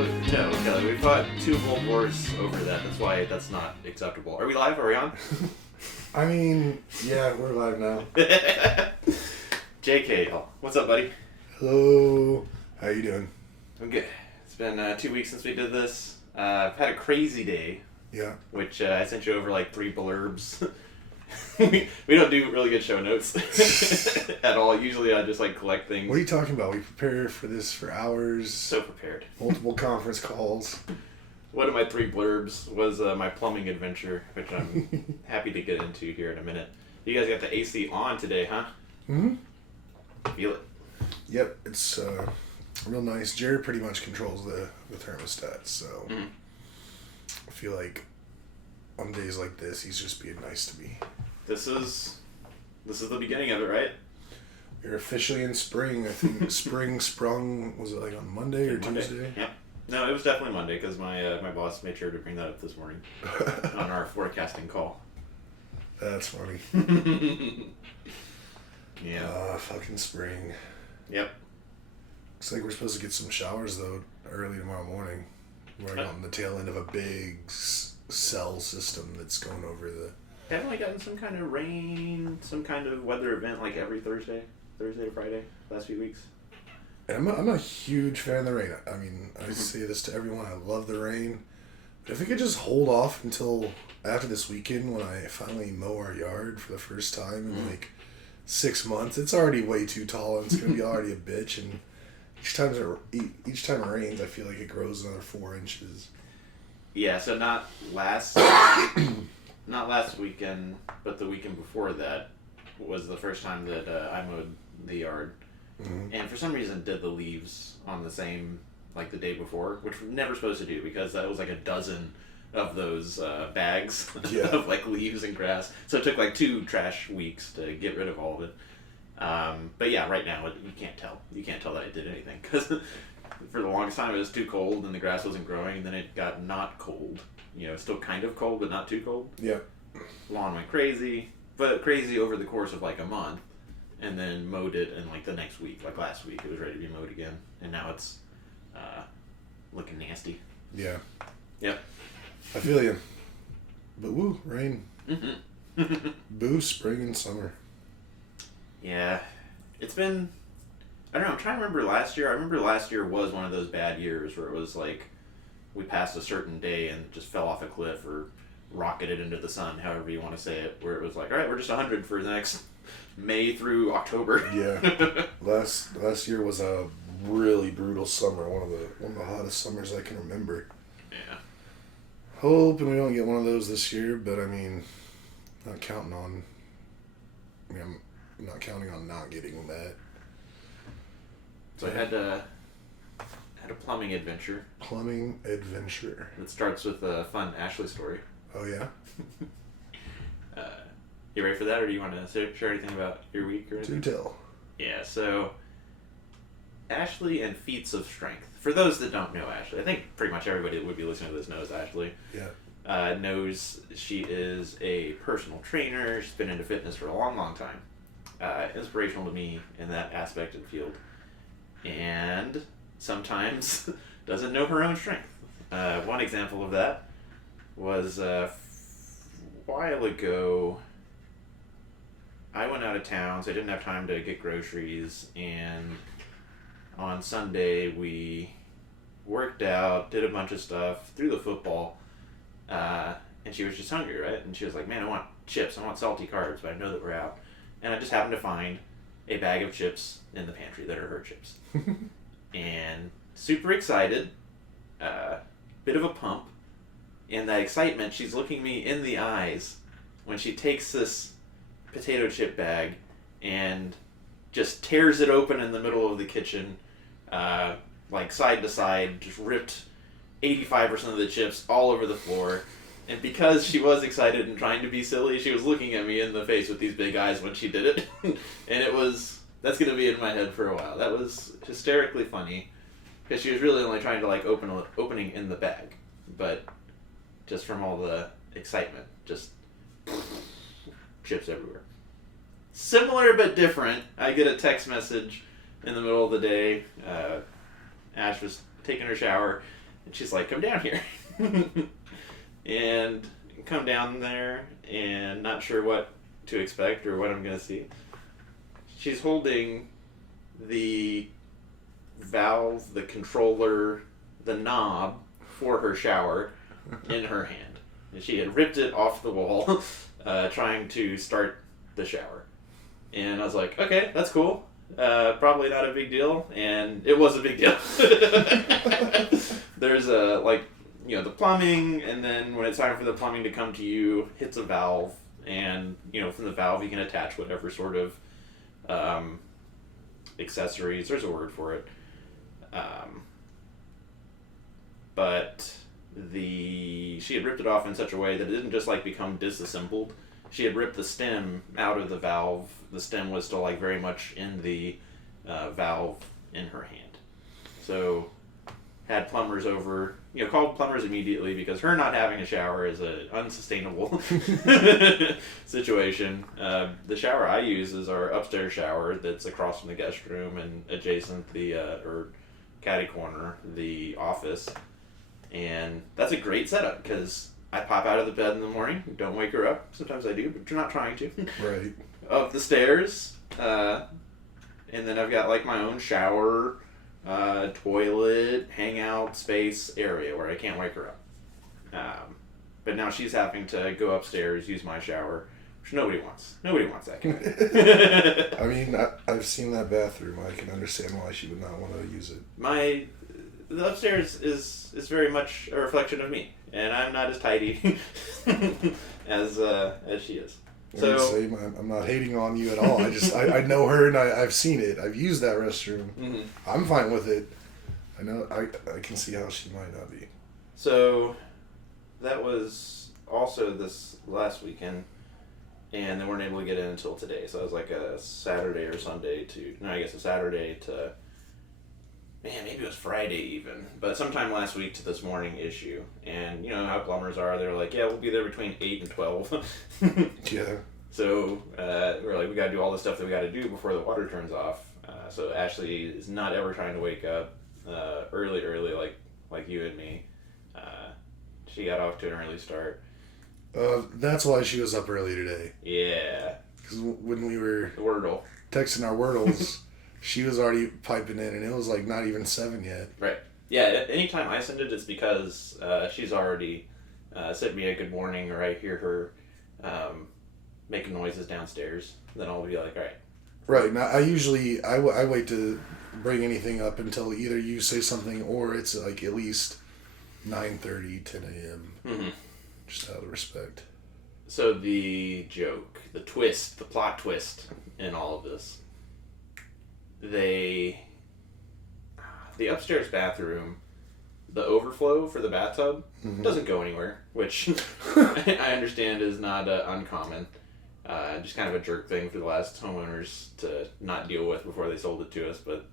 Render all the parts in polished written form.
No, Kelly, we fought 2 World Wars over that. That's why that's not acceptable. Are we live? Are we on? I mean, yeah, we're live now. JK, what's up, buddy? Hello. How you doing? I'm good. It's been 2 weeks since we did this. I've had a crazy day. Yeah. Which I sent you over like 3 blurbs. we don't do really good show notes at all. Usually I just like collect things. What are you talking about? We prepare for this for hours. So prepared. Multiple conference calls. One of my 3 blurbs was my plumbing adventure, which I'm happy to get into here in a minute. You guys got the AC on today, huh? Mm-hmm. Feel it. Yep, it's real nice. Jared pretty much controls the thermostat, so I feel like on days like this, he's just being nice to me. This is the beginning of it, right? You're officially in spring. I think spring sprung, was it like on Monday or Monday. Tuesday? Yeah. No, it was definitely Monday because my boss made sure to bring that up this morning on our forecasting call. That's funny. Yeah. Fucking spring. Yep. Looks like we're supposed to get some showers though early tomorrow morning. We're on the tail end of a big cell system that's going over the... Haven't we gotten some kind of rain, some kind of weather event like every Thursday to Friday, last few weeks? And I'm a huge fan of the rain. I mean, I say this to everyone, I love the rain. But if we could just hold off until after this weekend when I finally mow our yard for the first time in like 6 months, it's already way too tall and it's going to be already a bitch. And each time it rains, I feel like it grows another 4 inches. Yeah, so not last weekend, but the weekend before that was the first time that I mowed the yard. Mm-hmm. And for some reason did the leaves on the same, like the day before, which we're never supposed to do because that was like a dozen of those bags of like leaves and grass. So it took like 2 trash weeks to get rid of all of it. But yeah, right now you can't tell. You can't tell that it did anything because for the longest time it was too cold and the grass wasn't growing, and then it got not cold. You know, still kind of cold, but not too cold. Yeah. Lawn went crazy, but crazy over the course of like a month, and then mowed it in like the next week, like last week, it was ready to be mowed again, and now it's looking nasty. Yeah. Yep. I feel you. But woo, rain. Mm-hmm. Boo, spring and summer. Yeah. It's been... I don't know, I'm trying to remember last year. I remember last year was one of those bad years where it was like we passed a certain day and it just fell off a cliff or rocketed into the sun, however you want to say it, where it was like, all right, we're just 100 for the next May through October. Yeah. Last year was a really brutal summer, one of the hottest summers I can remember. Yeah. Hoping we don't get one of those this year, but I mean, I'm not counting on not getting that. So I had a plumbing adventure. Plumbing adventure. It starts with a fun Ashley story. Oh, yeah? You ready for that, or do you want to share anything about your week or anything? Do tell. Yeah, so Ashley and feats of strength. For those that don't know Ashley, I think pretty much everybody that would be listening to this knows Ashley. Yeah. Knows she is a personal trainer. She's been into fitness for a long, long time. Inspirational to me in that aspect and field. And sometimes doesn't know her own strength. One example of that was a while ago. I went out of town, so I didn't have time to get groceries, and on Sunday we worked out, did a bunch of stuff, threw the football, and she was just hungry, right? And she was like, man, I want chips, I want salty carbs, but I know that we're out. And I just happened to find a bag of chips in the pantry that are her chips. And super excited, bit of a pump. In that excitement, she's looking me in the eyes when she takes this potato chip bag and just tears it open in the middle of the kitchen, like side to side, just ripped 85% of the chips all over the floor. And because she was excited and trying to be silly, she was looking at me in the face with these big eyes when she did it. And that's going to be in my head for a while. That was hysterically funny because she was really only trying to like opening in the bag. But just from all the excitement, just chips everywhere. Similar but different, I get a text message in the middle of the day. Ash was taking her shower, And she's like, come down here. And come down there and not sure what to expect or what I'm going to see. She's holding the valve, the controller, the knob for her shower in her hand. And she had ripped it off the wall trying to start the shower. And I was like, okay, that's cool. Probably not a big deal. And it was a big deal. There's the plumbing, and then when it's time for the plumbing to come to you, hits a valve. And, from the valve you can attach whatever sort of accessories. There's a word for it. But she had ripped it off in such a way that it didn't just become disassembled. She had ripped the stem out of the valve. The stem was still very much in the valve in her hand. So had plumbers over, called plumbers immediately because her not having a shower is an unsustainable situation. The shower I use is our upstairs shower that's across from the guest room and adjacent or catty corner, the office. And that's a great setup because I pop out of the bed in the morning, don't wake her up. Sometimes I do, but you're not trying to. Right. Up the stairs, and then I've got my own shower, toilet, hangout space area where I can't wake her up. But now she's having to go upstairs, use my shower, which nobody wants. Nobody wants that guy. I mean, I've seen that bathroom. I can understand why she would not want to use it. The upstairs is very much a reflection of me, and I'm not as tidy as she is. So I'm not hating on you at all. I know her and I've seen it. I've used that restroom. Mm-hmm. I'm fine with it. I know I can see how she might not be. So that was also this last weekend, and they weren't able to get in until today. So it was a Saturday or Sunday a Saturday to, maybe it was Friday even, but sometime last week to this morning issue. And you know how plumbers are, they're like, yeah, we'll be there between 8 and 12. Yeah. So we're like, we got to do all the stuff that we got to do before the water turns off. So Ashley is not ever trying to wake up early like you and me. She got off to an early start. That's why she was up early today. Yeah. Because when we were the Wordle. Texting our Wordles, she was already piping in, and it was not even 7 yet. Right. Yeah, anytime I send it, it's because she's already sent me a good morning, or I hear her making noises downstairs. Then I'll be like, all right. Right. Now, I wait to bring anything up until either you say something or it's at least 9:30, 10 a.m. Mm-hmm. Just out of respect. So the joke, the plot twist in all of this, the upstairs bathroom, the overflow for the bathtub doesn't go anywhere, which I understand is not uncommon. Just kind of a jerk thing for the last homeowners to not deal with before they sold it to us, but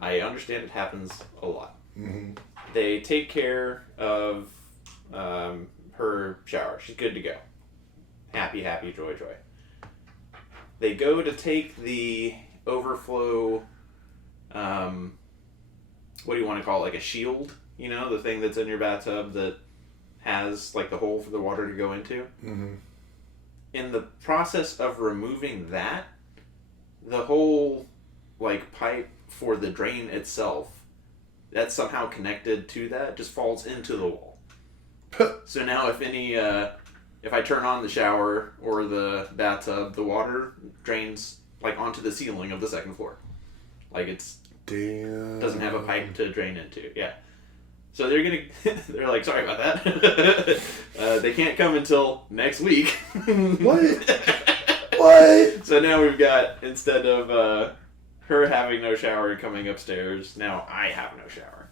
I understand it happens a lot. Mm-hmm. They take care of her shower. She's good to go. Happy, happy, joy, joy. They go to take the overflow, what do you want to call it, a shield? The thing that's in your bathtub that has the hole for the water to go into? Mm-hmm. In the process of removing that, the whole pipe for the drain itself, that's somehow connected to that, just falls into the wall. So now if I turn on the shower or the bathtub, the water drains onto the ceiling of the second floor. It's damn. Doesn't have a pipe to drain into. Yeah. So they're like, sorry about that. They can't come until next week. What? So now we've got, instead of her having no shower and coming upstairs, now I have no shower.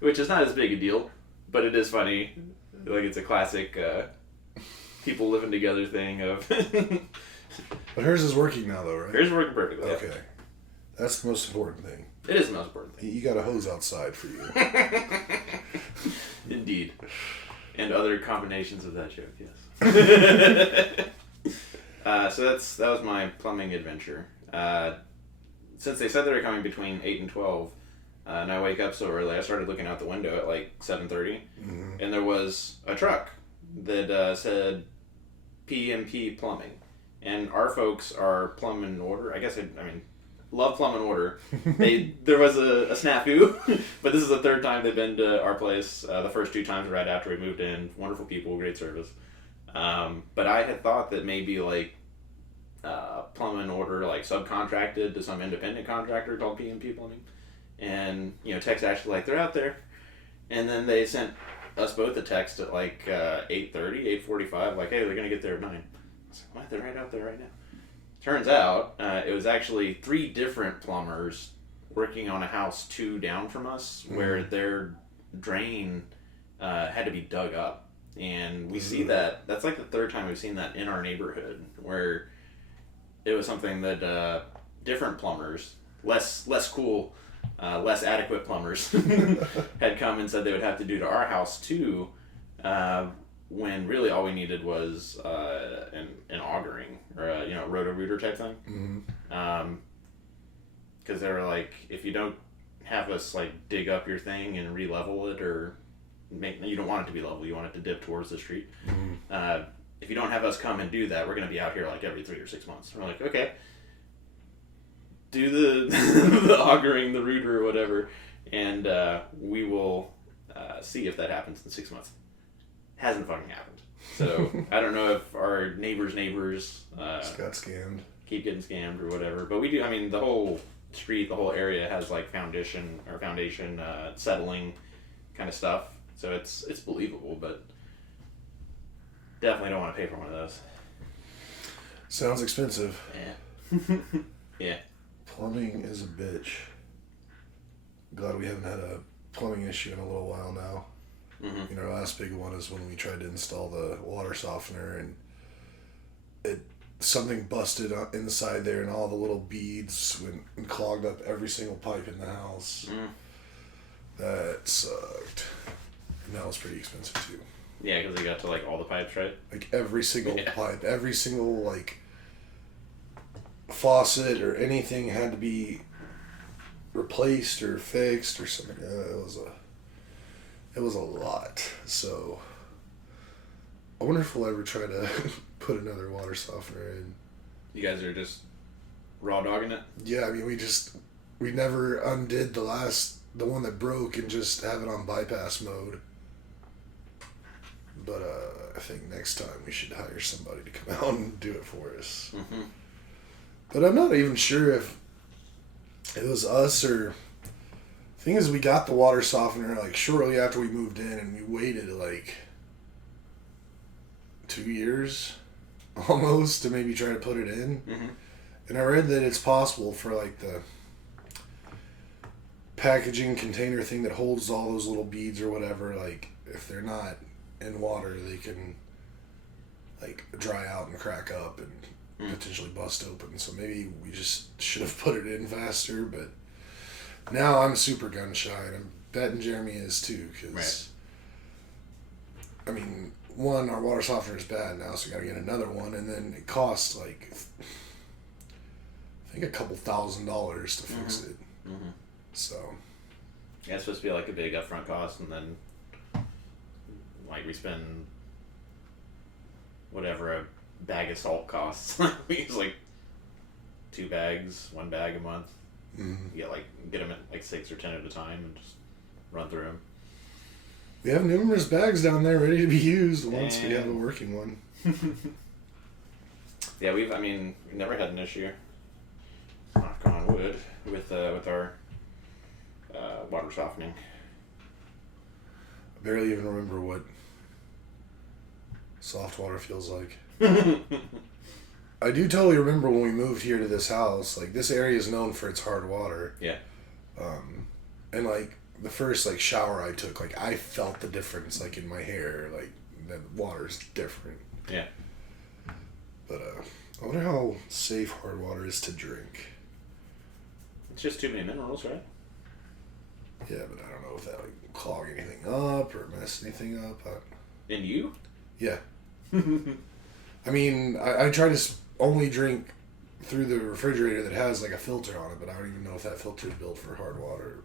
Which is not as big a deal, but it is funny. It's a classic people living together thing of... But hers is working now, though, right? Hers is working perfectly. Okay. Yeah. That's the most important thing. It is the most important thing. You got a hose outside for you. Indeed. And other combinations of that joke, yes. So that was my plumbing adventure. Since they said they were coming between 8 and 12, and I wake up so early. I started looking out the window at like 7:30, Mm-hmm. and there was a truck that said PMP Plumbing, and our folks are plumb and order. I mean, love plumb and order. There was a snafu, but this is the third time they've been to our place. The first two times right after we moved in. Wonderful people, great service. But I had thought that maybe like plumb and order like subcontracted to some independent contractor called PMP Plumbing, and text actually like they're out there, and then they sent us both a text at like 8:30, 8:45, like, hey, they're gonna get there at 9. I was like, what? They're right out there right now. Turns out it was actually 3 different plumbers working on a house 2 down from us where their drain had to be dug up. And we see that, that's like the third time we've seen that in our neighborhood, where it was something that different plumbers, less cool, less adequate plumbers, had come and said they would have to do to our house too, when really all we needed was an augering or a roto-rooter type thing. Mm-hmm. Because they were like, if you don't have us like dig up your thing and re-level it, or you don't want it to be level, you want it to dip towards the street. Mm-hmm. If you don't have us come and do that, we're going to be out here like every 3 or 6 months. We're like, okay, do the the augering, the rooter, or whatever, and we will see if that happens in 6 months. Hasn't fucking happened. So I don't know if our neighbors Just got scammed. keep getting scammed or whatever, but we do. I mean, the whole street, the whole area has like foundation settling kind of stuff, so it's believable, but definitely don't want to pay for one of those. Sounds expensive. Yeah. Yeah. Plumbing is a bitch. Glad we haven't had a plumbing issue in a little while now. Mm-hmm. Our last big one is when we tried to install the water softener, and something busted inside there, and all the little beads went and clogged up every single pipe in the house. That sucked. And that was pretty expensive too. Yeah, because they got to like all the pipes, right? Like every single pipe, every single like faucet or anything had to be replaced or fixed or something. It was a lot. So I wonder if we'll ever try to put another water softener in. You guys are just raw dogging it? Yeah, I mean we never undid the one that broke and just have it on bypass mode. But I think next time we should hire somebody to come out and do it for us. Mm-hmm. But I'm not even sure if it was us or... Thing is, we got the water softener like shortly after we moved in, and we waited like 2 years almost to maybe try to put it in. Mm-hmm. And I read that it's possible for like the packaging container thing that holds all those little beads or whatever, like if they're not in water, they can like dry out and crack up and potentially bust open. So maybe we just should have put it in faster, but now I'm super gun shy, and I'm betting Jeremy is too, because I mean, one, our water softener is bad now, so we gotta get another one, and then it costs like I think $2,000 to fix it. Mm-hmm. So yeah, it's supposed to be like a big upfront cost, and then like we spend whatever a bag of salt costs. We use like 2 bags, 1 bag a month. mm-hmm. You get them at like 6 or 10 at a time and just run through them. We have numerous bags down there ready to be used once we have a working one. Yeah, we've never had an issue, knock on wood, with our water softening. I barely even remember what soft water feels like. I do totally remember when we moved here to this house, like this area is known for its hard water. Yeah. And like the first like shower I took, like I felt the difference like in my hair, like the water's different. Yeah. But I wonder how safe hard water is to drink. It's just too many minerals, right? Yeah, but I don't know if that like clog anything up or mess anything up. And you? Yeah. I mean, I try to only drink through the refrigerator that has like a filter on it, but I don't even know if that filter is built for hard water.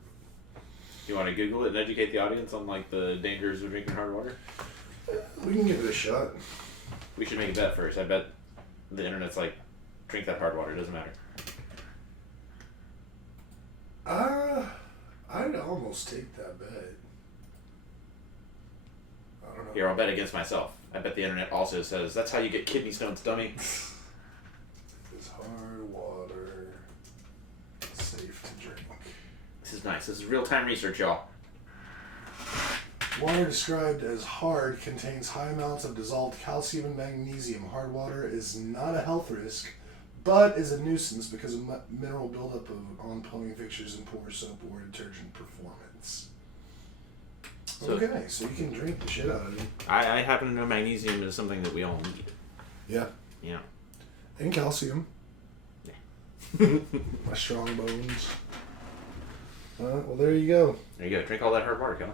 You want to Google it and educate the audience on like the dangers of drinking hard water? We can give it a shot. We should make a bet first. I bet the internet's like, drink that hard water. It doesn't matter. I'd almost take that bet. I don't know. Here, I'll bet against myself. I bet the internet also says that's how you get kidney stones, dummy. Is hard water safe to drink? This is nice. This is real-time research, y'all. Water described as hard contains high amounts of dissolved calcium and magnesium. Hard water is not a health risk, but is a nuisance because of mineral buildup on plumbing fixtures and poor soap or detergent performance. So, okay, so you can drink the shit out of it. I happen to know magnesium is something that we all need. Yeah. Yeah. And calcium. Yeah. My strong bones. Well, there you go. There you go. Drink all that hard water, Kelly.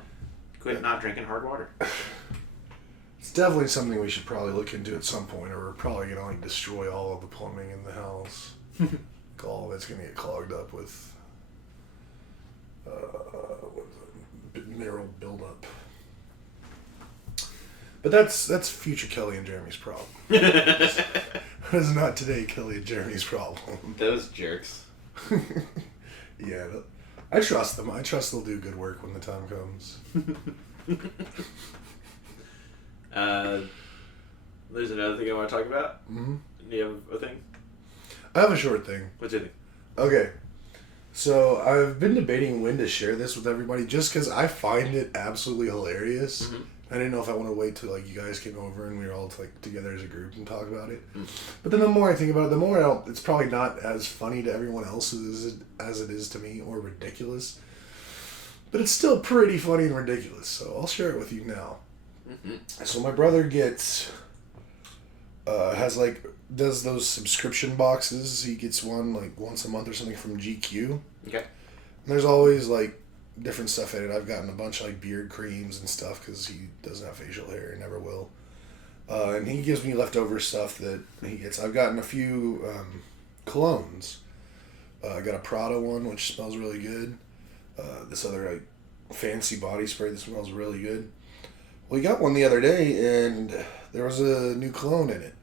Quit not drinking hard water. It's definitely something we should probably look into at some point, or we're probably gonna like destroy all of the plumbing in the house. All of it's gonna get clogged up with mineral buildup. But that's future Kelly and Jeremy's problem. That is not today Kelly and Jeremy's problem. Those jerks. Yeah, I trust them. I trust they'll do good work when the time comes. There's another thing I want to talk about. Mm-hmm. Do you have a thing? I have a short thing. What's your thing? Okay. So I've been debating when to share this with everybody just because I find it absolutely hilarious. Mm-hmm. I didn't know if I want to wait till like you guys came over and we were all like together as a group and talk about it. But then the more I think about it, the more it's probably not as funny to everyone else as it is to me, or ridiculous. But it's still pretty funny and ridiculous, so I'll share it with you now. Mm-hmm. So my brother does those subscription boxes. He gets one like once a month or something from GQ. Okay. And there's always like different stuff in it. I've gotten a bunch of like beard creams and stuff because he doesn't have facial hair and never will. And he gives me leftover stuff that he gets. I've gotten a few colognes. I got a Prada one which smells really good. This other like fancy body spray that smells really good. Well, he got one the other day and there was a new cologne in it.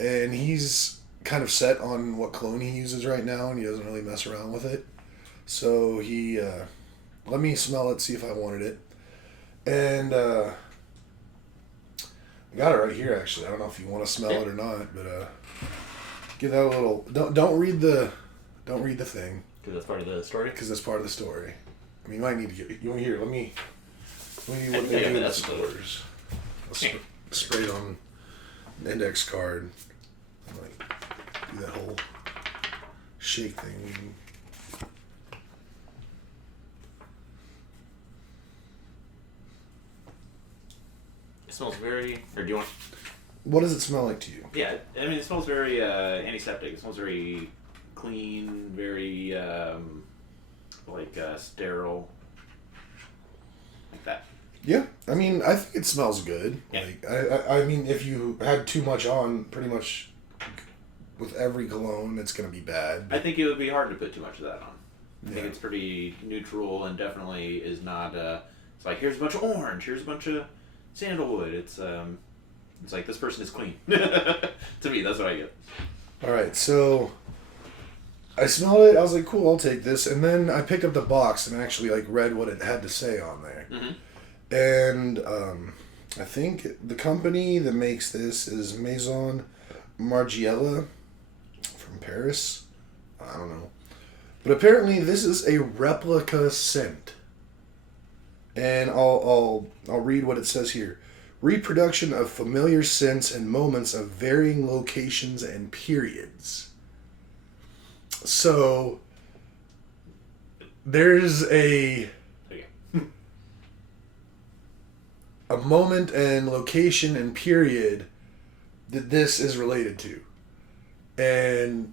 And he's kind of set on what cologne he uses right now and he doesn't really mess around with it. So he let me smell it, see if I wanted it. And I got it right here actually. I don't know if you want to smell it or not, but give that a little don't read the thing. Because that's part of the story? Because that's part of the story. I mean, you might need to get... You want to hear? Let me do what they do in the stores. I'll spray it on an index card. Like, do that whole shake thing. It smells very... Or do you want... What does it smell like to you? Yeah, I mean, it smells very antiseptic. It smells very clean, very... sterile, like that. Yeah, I mean, I think it smells good. Yeah. Like, I mean, if you had too much on, pretty much with every cologne, it's gonna be bad. I think it would be hard to put too much of that on. I Yeah. think it's pretty neutral and definitely is not. It's like here's a bunch of orange, here's a bunch of sandalwood. It's like this person is clean. To me, that's what I get. All right, so I smelled it. I was like, cool, I'll take this. And then I picked up the box and actually like read what it had to say on there. Mm-hmm. And I think the company that makes this is Maison Margiela from Paris. I don't know. But apparently this is a replica scent. And I'll read what it says here. Reproduction of familiar scents and moments of varying locations and periods. So there's a moment and location and period that this is related to. And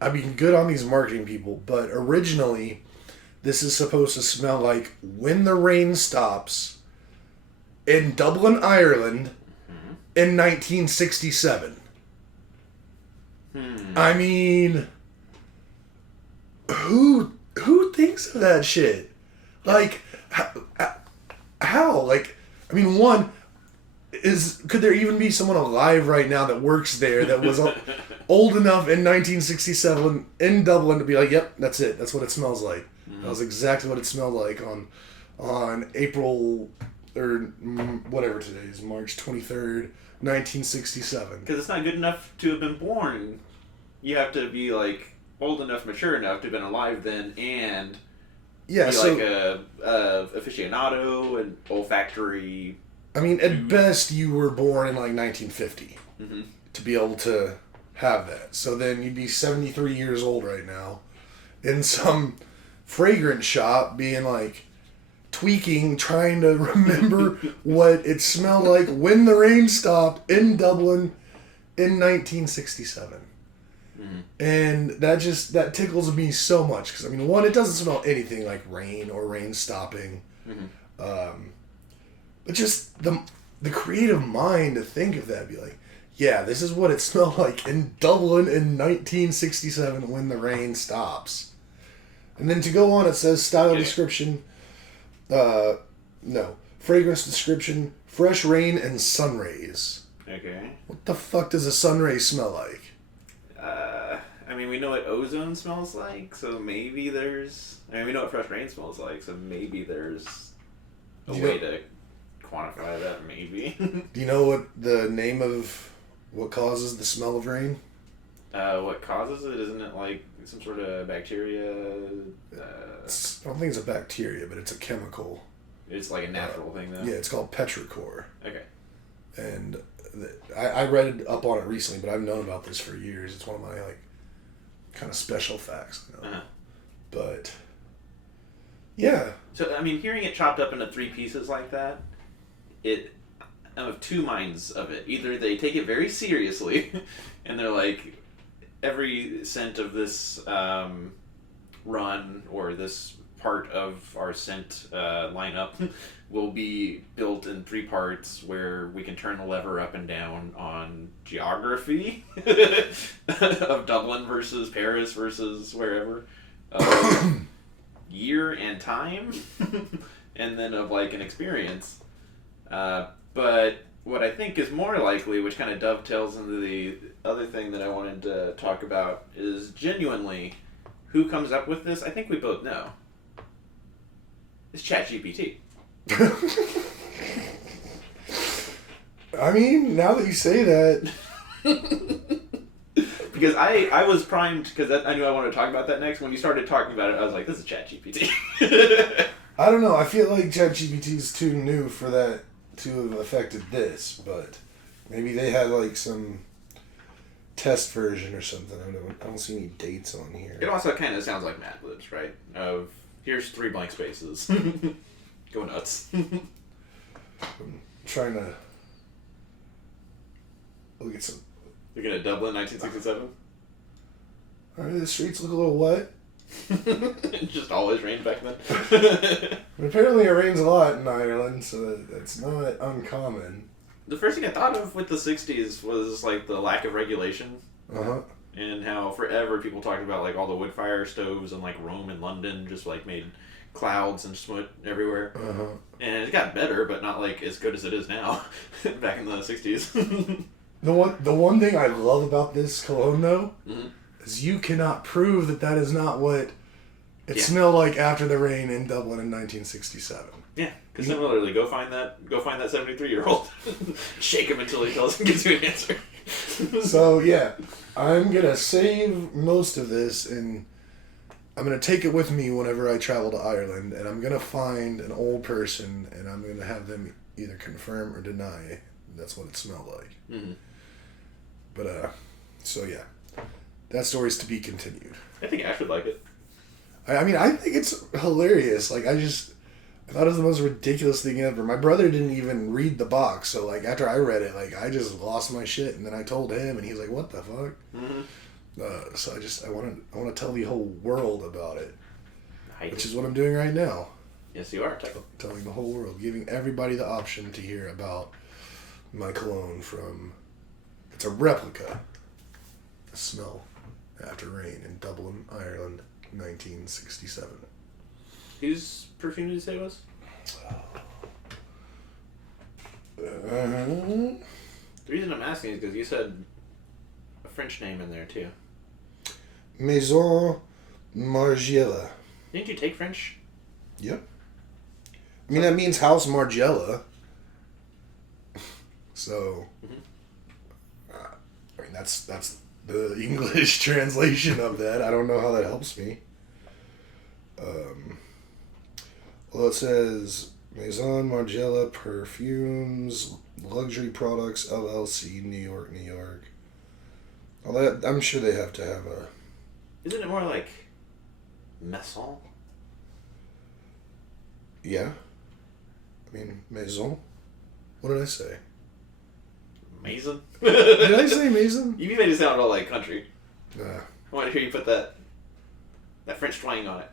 I mean, good on these marketing people, but originally this is supposed to smell like When the Rain Stops in Dublin, Ireland in 1967. I mean, who thinks of that shit? Like, how? Like, I mean, one, could there even be someone alive right now that works there that was old enough in 1967 in Dublin to be like, yep, that's it. That's what it smells like. Mm-hmm. That was exactly what it smelled like on April, or whatever today is, March 23rd, 1967. Because it's not good enough to have been born. You have to be, like, old enough, mature enough to have been alive then, and be like a aficionado, an olfactory. I mean, at best, you were born in, like, 1950 to be able to have that. So then you'd be 73 years old right now in some fragrance shop being, like, tweaking, trying to remember what it smelled like when the rain stopped in Dublin in 1967. And that tickles me so much. Because, I mean, one, it doesn't smell anything like rain or rain stopping. But just the creative mind to think of that, be like, yeah, this is what it smelled like in Dublin in 1967 when the rain stops. And then to go on, it says style description, fragrance description, fresh rain and sun rays. Okay. What the fuck does a sun ray smell like? I mean, we know what ozone smells like, so maybe there's... I mean, we know what fresh rain smells like, so maybe there's a way to quantify that, maybe. Do you know what the name of what causes the smell of rain? What causes it? Isn't it like some sort of bacteria? I don't think it's a bacteria, but it's a chemical. It's like a natural thing, though? Yeah, it's called petrichor. Okay. And I read up on it recently, but I've known about this for years. It's one of my, like, kind of special facts. You know? But, yeah. So, I mean, hearing it chopped up into 3 pieces like that, I'm of 2 minds of it. Either they take it very seriously, and they're like, every scent of this run or this part of our scent lineup will be built in 3 parts where we can turn the lever up and down on geography of Dublin versus Paris versus wherever, year and time, and then of like an experience. But what I think is more likely, which kind of dovetails into the other thing that I wanted to talk about, is genuinely who comes up with this. I think we both know. It's Chatgpt. I mean, now that you say that. Because I was primed, because I knew I wanted to talk about that next. When you started talking about it, I was like, this is Chatgpt. I don't know. I feel like Chatgpt is too new for that to have affected this, but maybe they had like some test version or something. I don't see any dates on here. It also kind of sounds like Mad Libs, right? Of here's 3 blank spaces. Go nuts. I'm trying to look at some. Looking at Dublin, 1967. The streets look a little wet. It just always rained back then. But apparently it rains a lot in Ireland, so that's not uncommon. The first thing I thought of with the 60s was like the lack of regulation. And how forever people talked about like all the wood fire stoves and like Rome and London just like made clouds and smoot everywhere. And it got better, but not like as good as it is now back in the 60s. The one thing I love about this cologne though is you cannot prove that is not what it smelled like after the rain in Dublin in 1967. Yeah, because similarly, go find that 73-year-old, shake him until he gives you an answer. So yeah, I'm gonna save most of this and I'm gonna take it with me whenever I travel to Ireland, and I'm gonna find an old person and I'm gonna have them either confirm or deny that's what it smelled like. But so yeah, that story's to be continued. I think Ash would like it. I mean, I think it's hilarious. Like, I thought it was the most ridiculous thing ever. My brother didn't even read the box, so, like, after I read it, like, I just lost my shit, and then I told him, and he's like, what the fuck? So I want to tell the whole world about it, which is what I'm doing right now. Yes, you are. Telling the whole world, giving everybody the option to hear about my cologne from... It's a replica. The smell after rain in Dublin, Ireland, 1967. Who's perfume did you say it was? Uh, The reason I'm asking is because you said a French name in there too. Maison Margiela. Didn't you take French? Yep. I mean, that means House Margiela. So, I mean, that's the English translation of that. I don't know how that helps me. Well, it says Maison Margiela Perfumes, Luxury Products, LLC, New York, New York. Well, that, I'm sure they have to have a... Isn't it more like Maison? Yeah. I mean, Maison. What did I say? Maison? Did I say Maison? You made it sound all like country. Nah. I want to hear you put that French twang on it.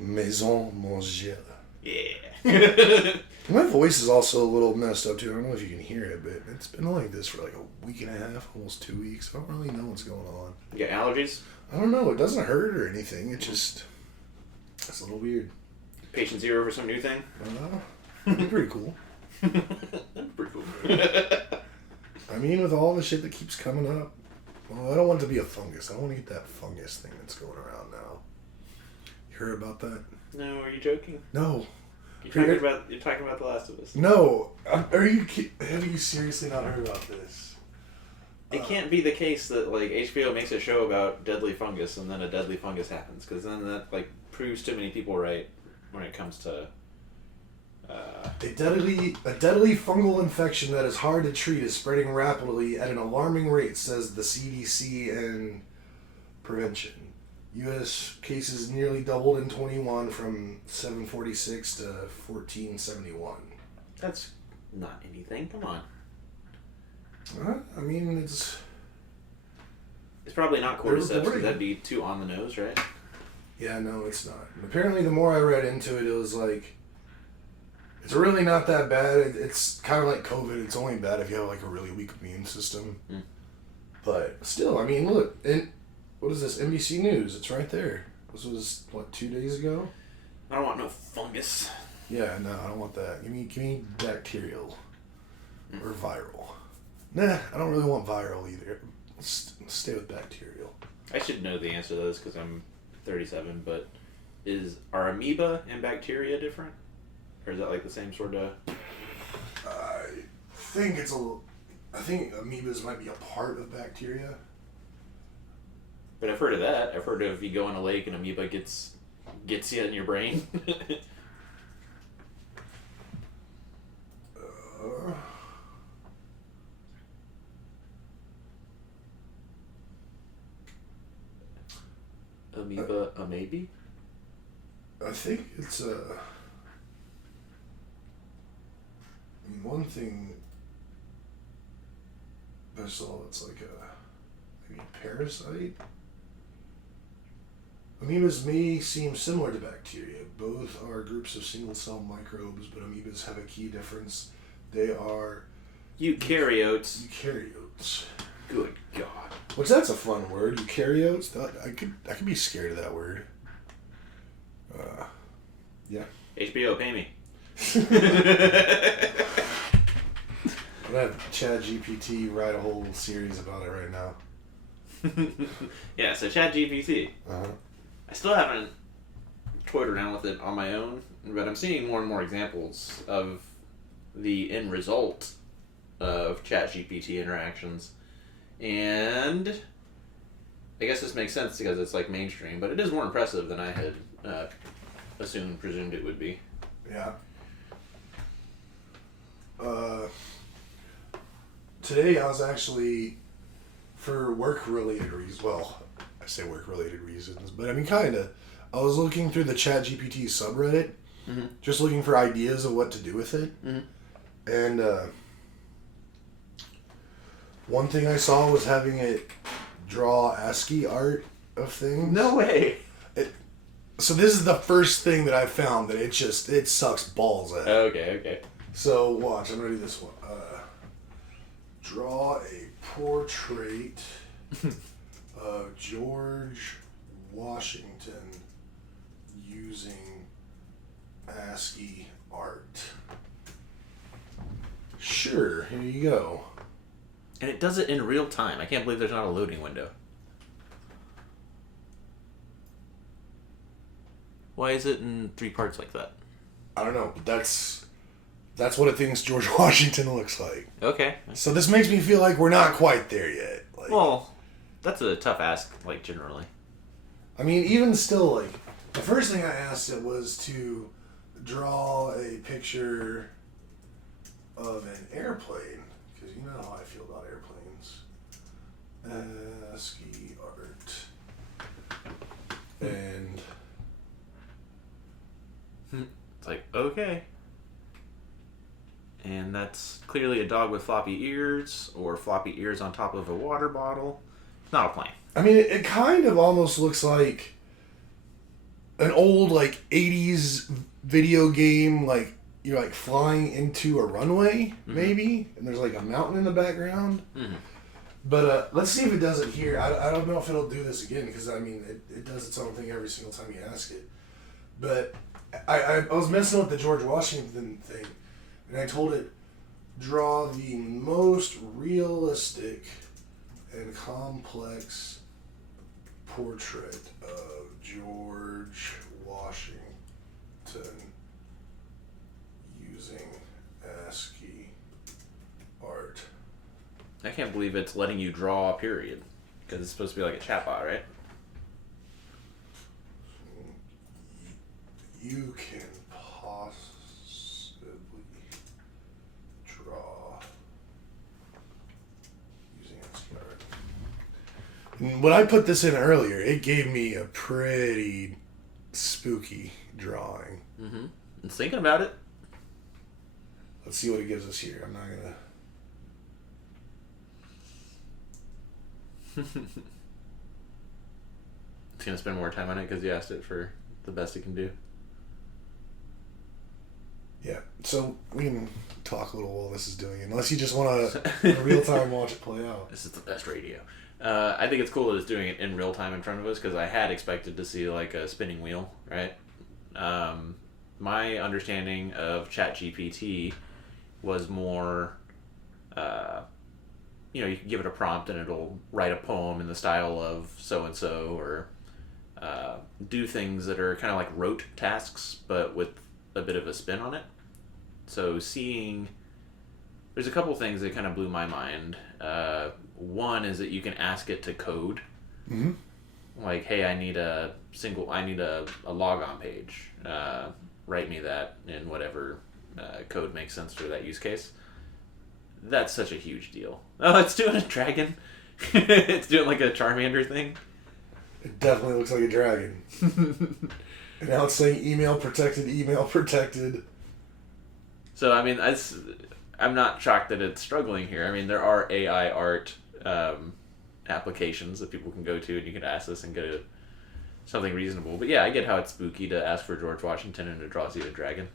Maison Margiela. Yeah. My voice is also a little messed up too. I don't know if you can hear it, but it's been like this for like a week and a half, almost 2 weeks. I don't really know what's going on. You got allergies? I don't know. It doesn't hurt or anything. It just... It's a little weird. Patient zero for some new thing? Pretty cool. Pretty cool. I mean, with all the shit that keeps coming up, well, I don't want it to be a fungus. I don't want to get that fungus thing that's going around now. You heard about that? No, are you joking? No. You're talking about The Last of Us. No. Have you seriously not heard about this? It can't be the case that like HBO makes a show about deadly fungus and then a deadly fungus happens, because then that like proves too many people right when it comes to A deadly fungal infection that is hard to treat is spreading rapidly at an alarming rate, says the CDC and prevention. U.S. cases nearly doubled in 21 from 746 to 1471. That's not anything. Come on. I mean, it's probably not cordyceps, because reporting. that'd be too on the nose, right? Yeah, no, it's not. And apparently, the more I read into it, it was like, it's really not that bad. It's kind of like COVID. It's only bad if you have like a really weak immune system. Mm. But still, I mean, look, and what is this? NBC News. It's right there. This was, what, 2 days ago? I don't want no fungus. Yeah, no, I don't want that. Give me bacterial or viral. Nah, I don't really want viral either. Let's stay with bacterial. I should know the answer to this because I'm 37, but are amoeba and bacteria different? Or is that like the same sort of... I think I think amoebas might be a part of bacteria. But I've heard of that. I've heard of if you go in a lake and amoeba gets you in your brain. Amoeba, a maybe? I think it's one thing I saw that's like maybe parasite. Amoebas may seem similar to bacteria. Both are groups of single-cell microbes, but amoebas have a key difference. They are Eukaryotes. eukaryotes. Good God. Which that's a fun word, eukaryotes. I could be scared of that word. Yeah. HBO, pay me. I'm gonna have Chatgpt write a whole series about it right now. Yeah, so Chatgpt. Uh-huh. I still haven't toyed around with it on my own, but I'm seeing more and more examples of the end result of Chatgpt interactions. And I guess this makes sense because it's like mainstream, but it is more impressive than I had presumed it would be. Yeah. Today I was actually, for work-related reasons, well, I say work-related reasons, but I mean kind of, I was looking through the ChatGPT subreddit, just looking for ideas of what to do with it. And one thing I saw was having it draw ASCII art of things. No way. So this is the first thing that I found that it sucks balls at. Okay. So watch, I'm gonna do this one. Draw a portrait of George Washington using ASCII art. Sure, here you go. And it does it in real time. I can't believe there's not a loading window. Why is it in 3 parts like that? I don't know, but that's what it thinks George Washington looks like. Okay. So this makes me feel like we're not quite there yet. Like, Well, that's a tough ask, like, generally. I mean, even still, like, the first thing I asked it was to draw a picture of an airplane, because you know how I feel about airplanes. ASCII art. And It's like, okay. And that's clearly a dog with floppy ears, or floppy ears on top of a water bottle. Not a plane. I mean, it kind of almost looks like an old, like, 80s video game, like, you're, like, flying into a runway, maybe, and there's, like, a mountain in the background. Mm-hmm. But let's see if it does it here. I don't know if it'll do this again, because, I mean, it does its own thing every single time you ask it. But I was messing with the George Washington thing, and I told it, draw the most realistic and complex portrait of George Washington using ASCII art. I can't believe it's letting you draw a period. Because it's supposed to be like a chatbot, right? You can possibly draw using ASCII art. And when I put this in earlier, it gave me a pretty spooky drawing. Mm-hmm. And thinking about it. Let's see what it gives us here. I'm not gonna. It's going to spend more time on it because you asked it for the best it can do. Yeah, so we can talk a little while this is doing it, unless you just want to real time watch it play out. This is the best radio. I think it's cool that it's doing it in real time in front of us because I had expected to see like a spinning wheel, right? My understanding of Chatgpt was more, you can give it a prompt and it'll write a poem in the style of so-and-so or do things that are kind of like rote tasks but with a bit of a spin on it. So there's a couple things that kind of blew my mind. One is that you can ask it to code. Mm-hmm. Like, hey, I need a logon page. Write me that in whatever code makes sense for that use case. That's such a huge deal. Oh, it's doing a dragon. It's doing like a Charmander thing. It definitely looks like a dragon. And now it's saying email protected. So, I mean, I'm not shocked that it's struggling here. I mean, there are AI art applications that people can go to and you can ask this and get something reasonable. But yeah, I get how it's spooky to ask for George Washington and it draws you a dragon.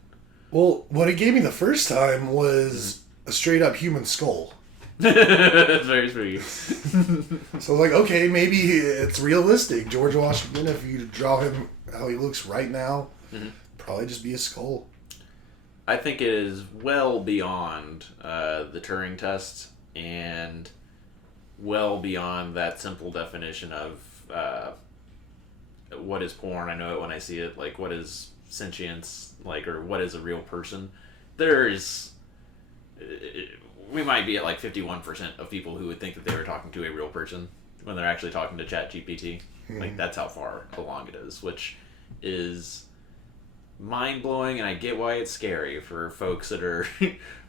Well, what it gave me the first time was a straight up human skull. That's very spooky. So I was like, okay, maybe it's realistic. George Washington, if you draw him how he looks right now, probably just be a skull. I think it is well beyond the Turing test and well beyond that simple definition of what is porn. I know it when I see it. Like, what is sentience? Like, or what is a real person? We might be at like 51% of people who would think that they were talking to a real person when they're actually talking to ChatGPT. Like, that's how far along it is, which is mind-blowing, and I get why it's scary for folks that are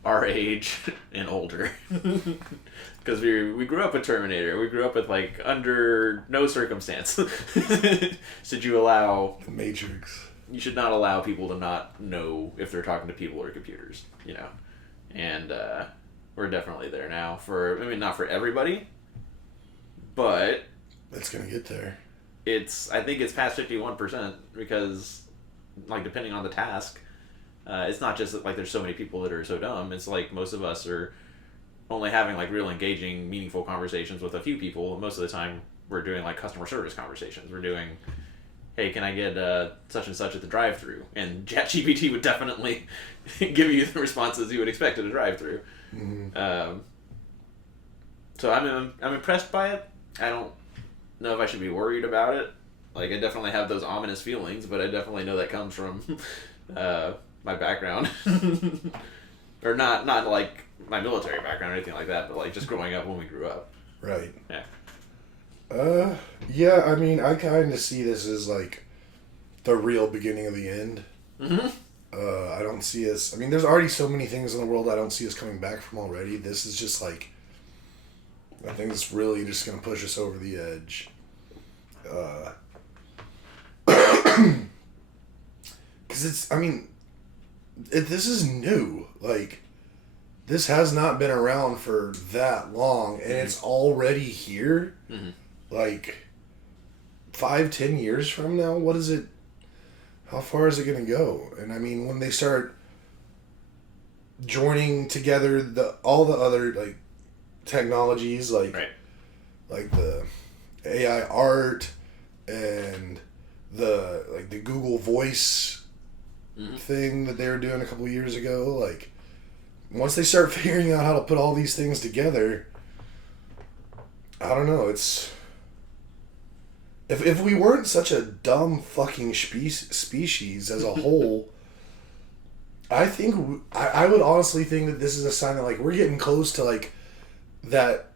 our age and older. Because we grew up with Terminator. We grew up with, like, under no circumstance should you allow... The Matrix. You should not allow people to not know if they're talking to people or computers, And we're definitely there now not for everybody, but... It's going to get there. I think it's past 51% because... like, depending on the task, it's not just that, like, there's so many people that are so dumb. It's like most of us are only having, like, real engaging, meaningful conversations with a few people. Most of the time, we're doing, like, customer service conversations. We're doing, hey, can I get such and such at the drive-through? And ChatGPT would definitely give you the responses you would expect at a drive-through. So I'm impressed by it. I don't know if I should be worried about it. Like, I definitely have those ominous feelings, but I definitely know that comes from my background. Or not like my military background or anything like that, but like just growing up when we grew up. Right. Yeah. Yeah, I mean, I kind of see this as like the real beginning of the end. Mm-hmm. I don't see us. I mean, there's already so many things in the world I don't see us coming back from already. This is just like, I think it's really just going to push us over the edge. Because it's, I mean, this is new. Like, this has not been around for that long, and it's already here. Mm-hmm. Like, 5-10 years from now, what is it? How far is it going to go? And I mean, when they start joining together all the other like technologies, like right. like the AI art and the Google Voice thing that they were doing a couple of years ago, like once they start figuring out how to put all these things together, I don't know, it's if we weren't such a dumb fucking species as a whole, I think I would honestly think that this is a sign that like we're getting close to like that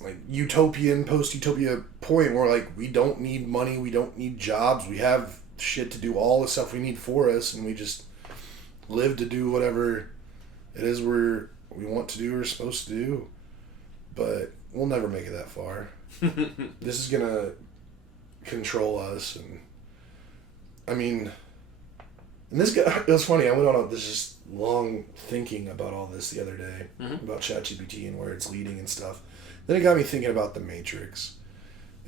like utopian post-utopia point where like we don't need money, we don't need jobs, we have shit to do all the stuff we need for us, and we just live to do whatever it is we want to do or supposed to do. But we'll never make it that far. This is gonna control us, and I mean, and this guy, it was funny, I went on this just long thinking about all this the other day, about ChatGPT and where it's leading and stuff. Then it got me thinking about The Matrix,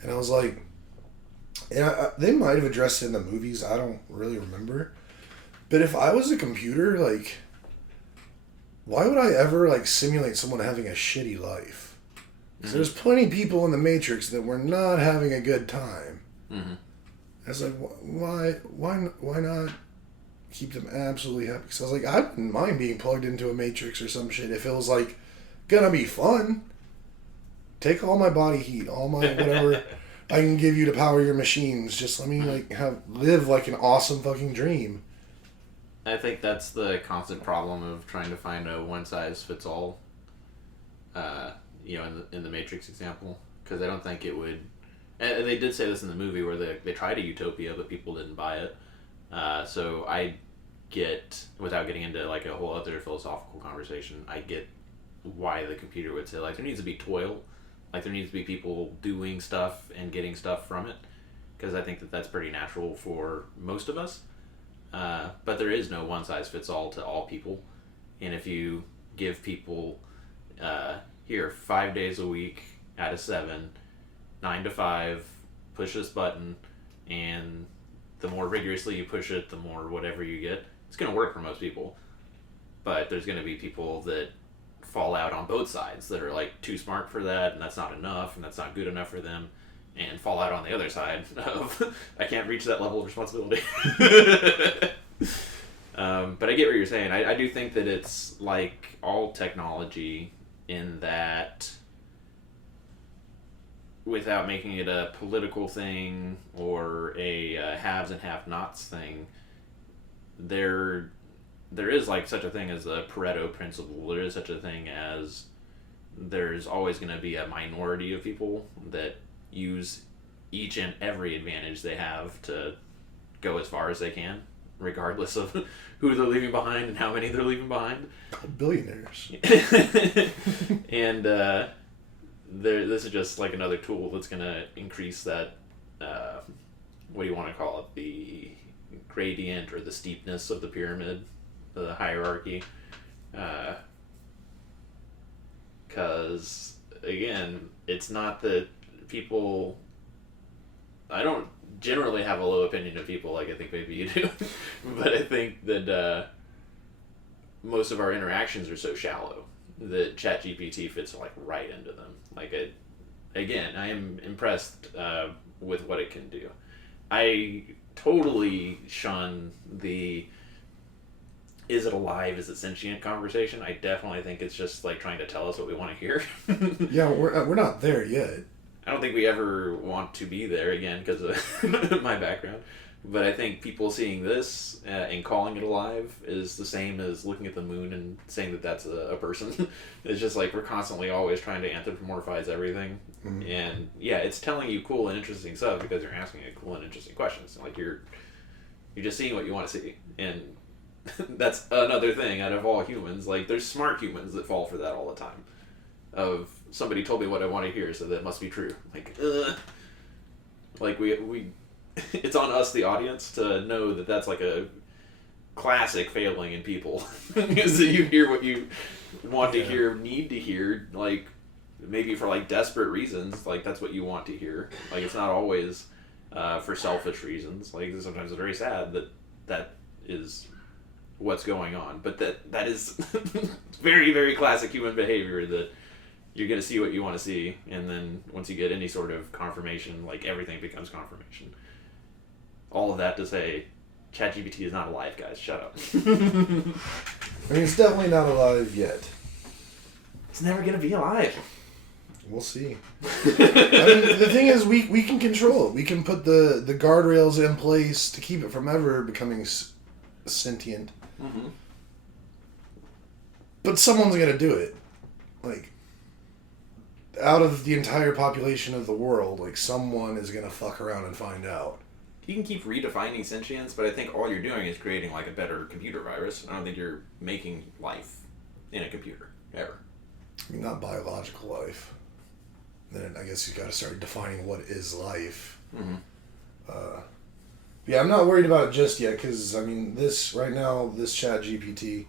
and I was like, and they might have addressed it in the movies, I don't really remember, but if I was a computer, like, why would I ever like simulate someone having a shitty life? Because there's plenty of people in the Matrix that were not having a good time. I was like, why not keep them absolutely happy? Because I was like, I wouldn't mind being plugged into a Matrix or some shit if it was like gonna be fun. Take all my body heat, all my whatever I can give you to power your machines. Just let me like live like an awesome fucking dream. I think that's the constant problem of trying to find a one-size-fits-all, in the Matrix example. Because I don't think it would... And they did say this in the movie where they tried a utopia, but people didn't buy it. So I get, without getting into like a whole other philosophical conversation, I get why the computer would say, like, there needs to be toil. Like, there needs to be people doing stuff and getting stuff from it. Because I think that that's pretty natural for most of us. But there is no one-size-fits-all to all people. And if you give people, here, 5 days a week out of 7, 9 to 5, push this button, and the more rigorously you push it, the more whatever you get. It's going to work for most people. But there's going to be people that fall out on both sides that are like too smart for that, and that's not enough, and that's not good enough for them. And fall out on the other side of, I can't reach that level of responsibility. But I get what you're saying. I do think that it's like all technology in that, without making it a political thing or a haves and have-nots thing, there is like such a thing as the Pareto principle. There is such a thing as there's always going to be a minority of people that use each and every advantage they have to go as far as they can, regardless of who they're leaving behind and how many they're leaving behind. Billionaires. And this is just like another tool that's going to increase that, what do you want to call it, the gradient or the steepness of the pyramid, the hierarchy. Because, again, it's not that people... I don't generally have a low opinion of people like I think maybe you do. But I think that most of our interactions are so shallow that ChatGPT fits like right into them. Like, again, I am impressed with what it can do. I totally shun the is it alive, is it sentient conversation. I definitely think it's just like trying to tell us what we want to hear. Yeah, we're not there yet. I don't think we ever want to be there again because of my background. But I think people seeing this and calling it alive is the same as looking at the moon and saying that that's a person. It's just like we're constantly always trying to anthropomorphize everything. Mm-hmm. And yeah, it's telling you cool and interesting stuff because you're asking it cool and interesting questions. Like you're just seeing what you want to see. And that's another thing out of all humans. Like there's smart humans that fall for that all the time. Of somebody told me what I want to hear, so that must be true. Like we it's on us, the audience, to know that that's like a classic failing in people. Is that you hear what you want to hear, need to hear, like maybe for like desperate reasons, like that's what you want to hear. Like it's not always for selfish reasons. Like sometimes it's very sad that that is what's going on, but that is very, very classic human behavior that you're going to see what you want to see, and then once you get any sort of confirmation, like everything becomes confirmation. All of that to say, Chatgpt is not alive, guys. Shut up. I mean, it's definitely not alive yet. It's never going to be alive. We'll see. I mean, the thing is, we can control it. We can put the guardrails in place to keep it from ever becoming sentient. Mm-hmm. But someone's going to do it. Like, out of the entire population of the world, like, someone is going to fuck around and find out. You can keep redefining sentience, but I think all you're doing is creating like a better computer virus. I don't think you're making life in a computer, ever. I mean, not biological life. Then I guess you've got to start defining what is life. Mm-hmm. Yeah, I'm not worried about it just yet, because, I mean, this Chatgpt,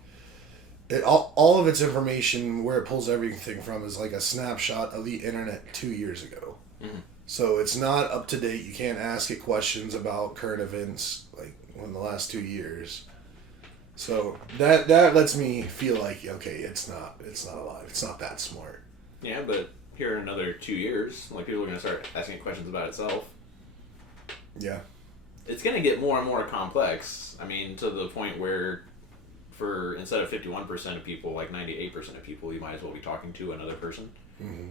all of its information, where it pulls everything from, is like a snapshot of the internet 2 years ago. Mm-hmm. So it's not up to date. You can't ask it questions about current events like in the last 2 years. So that lets me feel like, okay, it's not alive. It's not that smart. Yeah, but here in another 2 years, like people are going to start asking it questions about itself. Yeah. It's going to get more and more complex. I mean, to the point where for instead of 51% of people, like 98% of people, you might as well be talking to another person. Mm-hmm.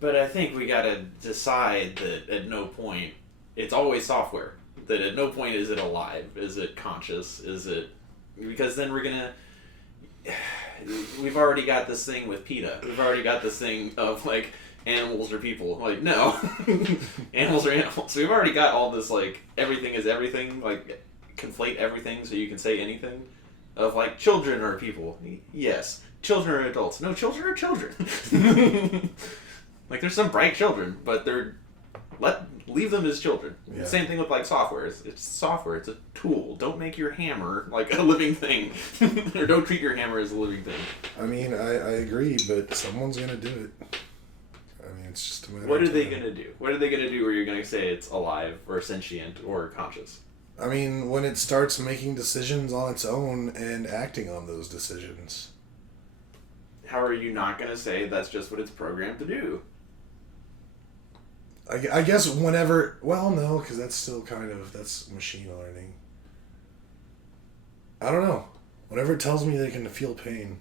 But I think we gotta decide that at no point, it's always software. That at no point is it alive. Is it conscious? Is it... Because then we're gonna... We've already got this thing with PETA. We've already got this thing of, like, animals are people. Like, no. Animals are animals. So we've already got all this, like, everything is everything. Like, conflate everything so you can say anything. Of, like, children are people. Yes. Children are adults. No, children are children. Like, there's some bright children, but leave them as children. Yeah. Same thing with, like, software. It's software. It's a tool. Don't make your hammer, like, a living thing. Or don't treat your hammer as a living thing. I mean, I agree, but someone's going to do it. I mean, it's just a matter What of are they time. going to do? What are they going to do where you're going to say it's alive or sentient or conscious? I mean, when it starts making decisions on its own and acting on those decisions. How are you not going to say that's just what it's programmed to do? I guess whenever... Well, no, because that's still that's machine learning. I don't know. Whenever it tells me they can feel pain.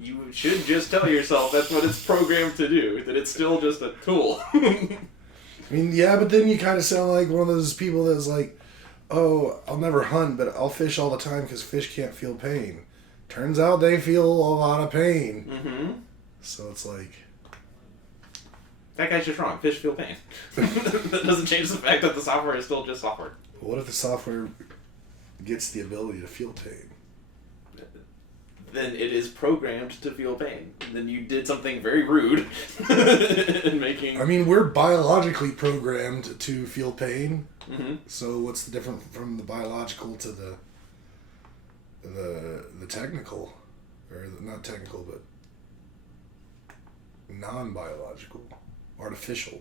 You should just tell yourself that's what it's programmed to do. That it's still just a tool. I mean, yeah, but then you kind of sound like one of those people that's like, oh, I'll never hunt, but I'll fish all the time because fish can't feel pain. Turns out they feel a lot of pain. Mm-hmm. So it's like... That guy's just wrong. Fish feel pain. That doesn't change the fact that the software is still just software. What if the software gets the ability to feel pain? Then it is programmed to feel pain. Then you did something very rude in making... I mean, we're biologically programmed to feel pain. Mm-hmm. So what's the difference from the biological to the technical? Or not technical, but non-biological. Artificial.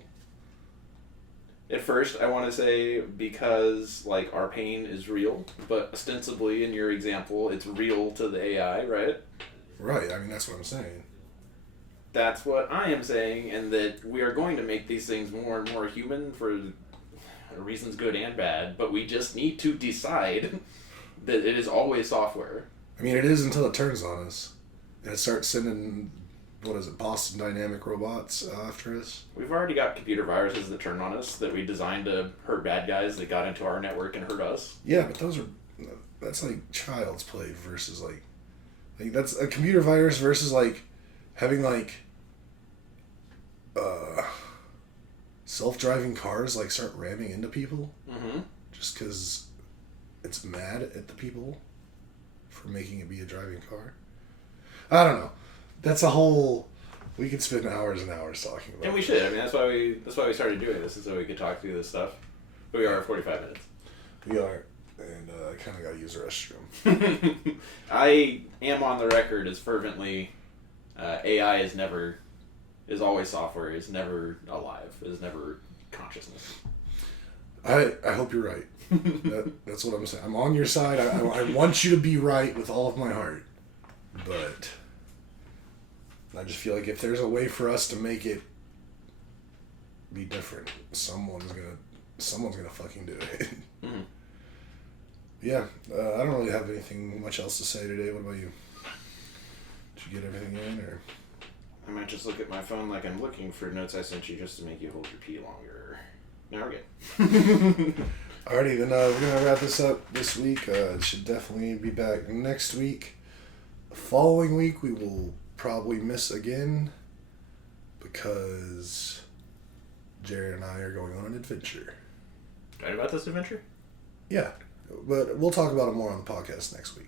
At first, I want to say because, like, our pain is real, but ostensibly, in your example, it's real to the AI, right? Right, I mean, that's what I'm saying. That's what I am saying, and that we are going to make these things more and more human for reasons good and bad, but we just need to decide that it is always software. I mean, it is until it turns on us. And it starts sending, what is it, Boston Dynamic robots after us. We've already got computer viruses that turn on us that we designed to hurt bad guys that got into our network and hurt us. Yeah, but that's like child's play versus like that's a computer virus versus like having like self-driving cars like start ramming into people just because it's mad at the people for making it be a driving car. I don't know. That's a whole. We could spend hours and hours talking about. And we should. I mean, that's why we started doing this, is so we could talk through this stuff. But we are at 45 minutes. We are, and I kind of got to use the restroom. I am on the record as fervently. AI is always software. Is never alive. Is never consciousness. I hope you're right. That's what I'm saying. I'm on your side. I want you to be right with all of my heart, but I just feel like if there's a way for us to make it be different, someone's gonna fucking do it. Mm-hmm. Yeah, I don't really have anything much else to say today. What about you? Did you get everything in, or? I might just look at my phone like I'm looking for notes I sent you just to make you hold your pee longer. Now we're good. Alrighty, then we're gonna wrap this up this week. It should definitely be back next week. The following week we will probably miss again because Jared and I are going on an adventure. Right about this adventure? Yeah, but we'll talk about it more on the podcast next week.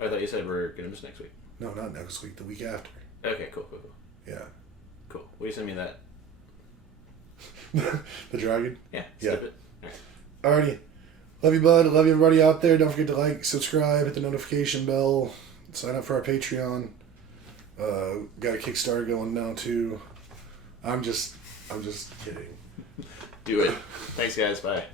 I thought you said we're gonna miss next week. No, not next week. The week after. Okay, cool. Yeah. Cool. Will you send me that? The dragon? Yeah. Snip it. Alrighty. Love you, bud. Love you, everybody out there. Don't forget to like, subscribe, hit the notification bell, sign up for our Patreon. Got a Kickstarter going now too. I'm just kidding. Do it. Thanks, guys. Bye.